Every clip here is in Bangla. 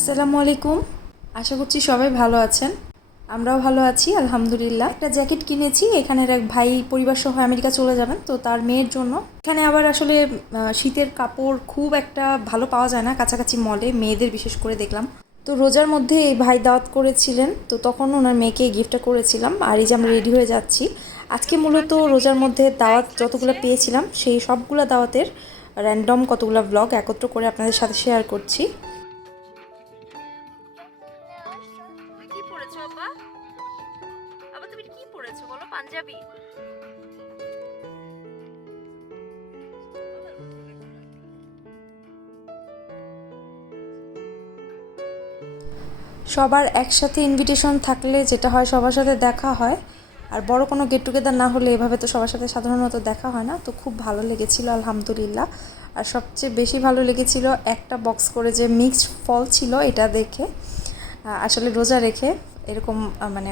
আসসালামু আলাইকুম। আশা করছি সবাই ভালো আছেন। আমরাও ভালো আছি, আলহামদুলিল্লাহ। একটা জ্যাকেট কিনেছি, এখানের এক ভাই পরিবার সহ আমেরিকা চলে যাবেন, তো তার মেয়ের জন্য। এখানে আবার আসলে শীতের কাপড় খুব একটা ভালো পাওয়া যায় না, কাছাকাছি মলে, মেয়েদের বিশেষ করে দেখলাম। তো রোজার মধ্যে এই ভাই দাওয়াত করেছিলেন, তো তখন ওনার মেয়েকে গিফটটা করেছিলাম। আর এই যে আমরা রেডি হয়ে যাচ্ছি, আজকে মূলত রোজার মধ্যে দাওয়াত যতগুলো পেয়েছিলাম, সেই সবগুলো দাওয়াতের র্যান্ডম কতগুলো ব্লগ একত্র করে আপনাদের সাথে শেয়ার করছি। সবার একসাথে ইনভিটেশন থাকলে যেটা হয় সবার সাথে দেখা হয়। আর বড় কোনো গেট টুগেদার না হলে এভাবে তো সবার সাথে সাধারণত দেখা হয় না। তো খুব ভালো লেগেছিল, আলহামদুলিল্লাহ। আর সবচেয়ে বেশি ভালো লেগেছিল একটা বক্স করে যে মিক্সড ফল ছিল এটা দেখে। আসলে রোজা রেখে এরকম মানে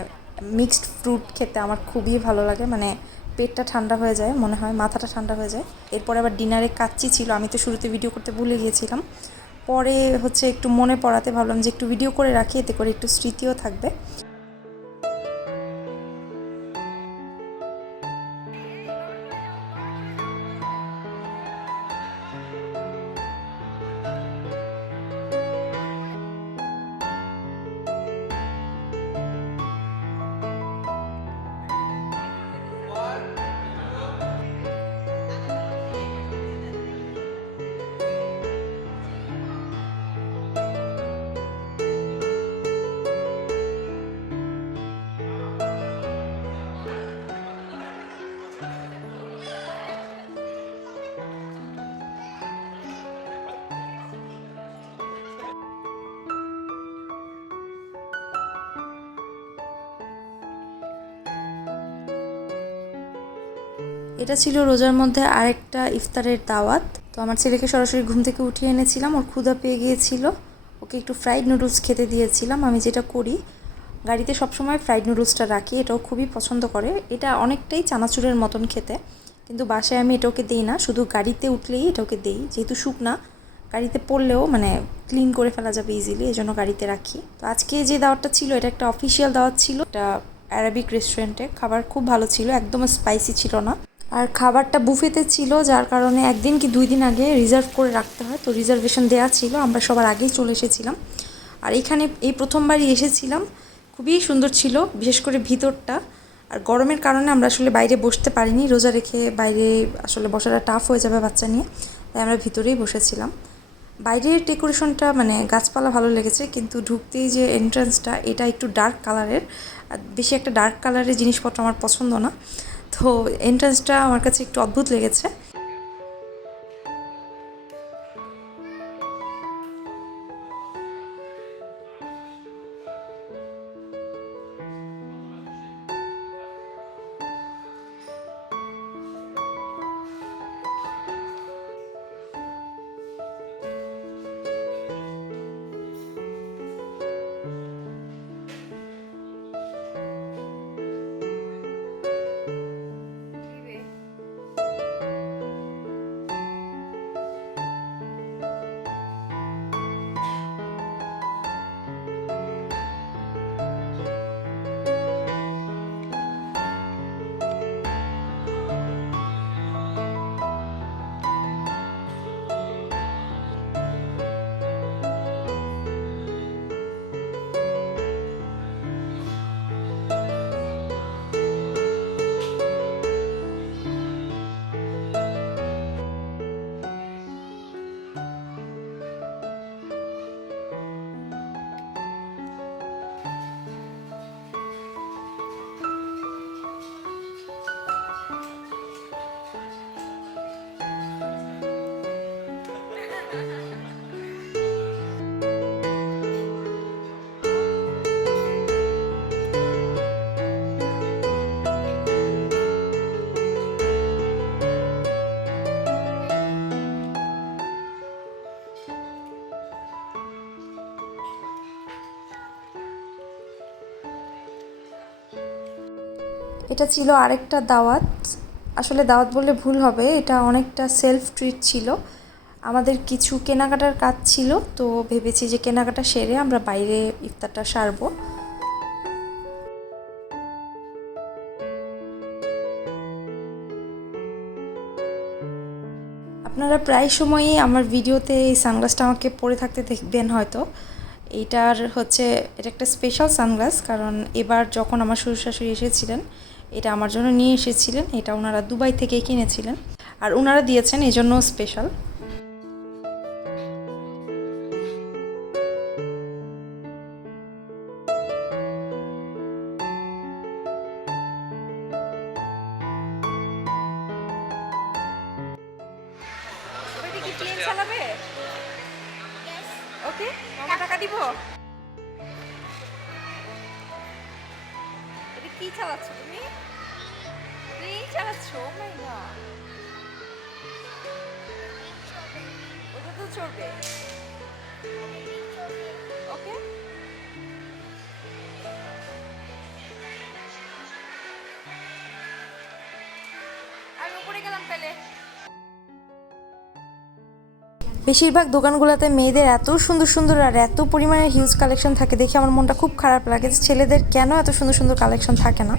মিক্সড ফ্রুট খেতে আমার খুবই ভালো লাগে। মানে পেটটা ঠান্ডা হয়ে যায়, মনে হয় মাথাটা ঠান্ডা হয়ে যায়। এরপরে আবার ডিনারে কাচ্চি ছিল, আমি তো শুরুতে ভিডিও করতে ভুলে গিয়েছিলাম। পরে হচ্ছে একটু মনে পড়াতে ভাবলাম যে একটু ভিডিও করে রাখি, এতে করে একটু স্মৃতিও থাকবে। এটা ছিল রোজার মধ্যে আরেকটা ইফতারের দাওয়াত। তো আমার ছেলেকে সরাসরি ঘুম থেকে উঠিয়ে এনেছিলাম, ওর ক্ষুধা পেয়ে গিয়েছিল। ওকে একটু ফ্রাইড নুডলস খেতে দিয়েছিলাম, আমি যেটা করি, গাড়িতে সবসময় ফ্রাইড নুডলসটা রাখি, এটাও খুবই পছন্দ করে। এটা অনেকটাই চানাচুরের মতন খেতে, কিন্তু বাসায় আমি এটা ওকে দিই না, শুধু গাড়িতে উঠলেই এটা ওকে দিই। যেহেতু শুকনা, গাড়িতে পড়লেও মানে ক্লিন করে ফেলা যাবে ইজিলি এই জন্য গাড়িতে রাখি। তো আজকে যে দাওয়াতটা ছিল, এটা একটা অফিসিয়াল দাওয়াত ছিল, এটা অ্যারাবিক রেস্টুরেন্টে খাবার খুব ভালো ছিল, একদম স্পাইসি ছিল না। আর খাবারটা বুফেতে ছিল, যার কারণে একদিন কি দুই দিন আগে রিজার্ভ করে রাখতে হয়। তো রিজার্ভেশন দেওয়া ছিল, আমরা সবার আগেই চলে এসেছিলাম। আর এখানে এই প্রথমবারই এসেছিলাম। খুবই সুন্দর ছিল, বিশেষ করে ভিতরটা। আর গরমের কারণে আমরা আসলে বাইরে বসতে পারিনি, রোজা রেখে বাইরে আসলে বসাটা টাফ হয়ে যাবে বাচ্চা নিয়ে। তাই আমরা ভিতরেই বসেছিলাম। বাইরের ডেকোরেশনটা মানে গাছপালা ভালো লেগেছে, কিন্তু ঢুকতেই যে এন্ট্রান্সটা এটা একটু ডার্ক কালারের আর বেশি একটা ডার্ক কালারের জিনিসপত্র আমার পছন্দ না। তো এন্ট্রান্সটা আমার কাছে একটু অদ্ভুত লেগেছে। এটা ছিল আরেকটা দাওয়াত। আসলে দাওয়াত বললে ভুল হবে, এটা অনেকটা সেলফ ট্রিট ছিল। আমাদের কিছু কেনাকাটার কাজ ছিল, তো ভেবেছি যে কেনাকাটা সেরে আমরা বাইরে ইফতারটা সারবো। আপনারা প্রায় সময়ই আমার ভিডিওতে এই সানগ্লাসটা আমাকে পরে থাকতে দেখবেন হয়তো। এইটার হচ্ছে, এটা একটা স্পেশাল সানগ্লাস, কারণ এবার যখন আমার শ্বশুর শাশুড়ি এসেছিলেন এটা আমার জন্য নিয়ে এসেছিলেন, এটা ওনারা দুবাই থেকেই কিনেছিলেন, আর ওনারা দিয়েছেন এই জন্য স্পেশাল ওকে টাকা দিব? কি চালাচ্ছ তুমি? প্লেন চালাচ্ছ? Oh মাই গড ওটা তো চড়বে ওকে আমি উপরে গেলাম তাহলে। বেশিরভাগ দোকানগুলোতে মেয়েদের এত সুন্দর সুন্দর আর এত পরিমাণে হিউজ কালেকশন থাকে দেখে আমার মনটা খুব খারাপ লাগে যে ছেলেদের কেন এত সুন্দর সুন্দর কালেকশন থাকে না।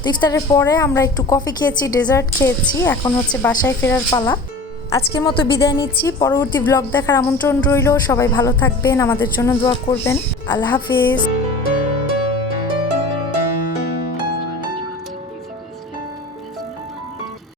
তো ইফতারের পরে আমরা একটু কফি খেয়েছি ডেজার্ট খেয়েছি, এখন হচ্ছে বাসায় ফেরার পালা। আজকের মতো বিদায় নিচ্ছি, পরবর্তী ব্লগ দেখার আমন্ত্রণ রইল। সবাই ভালো থাকবেন, আমাদের জন্য দোয়া করবেন। আল্লাহ হাফিজ।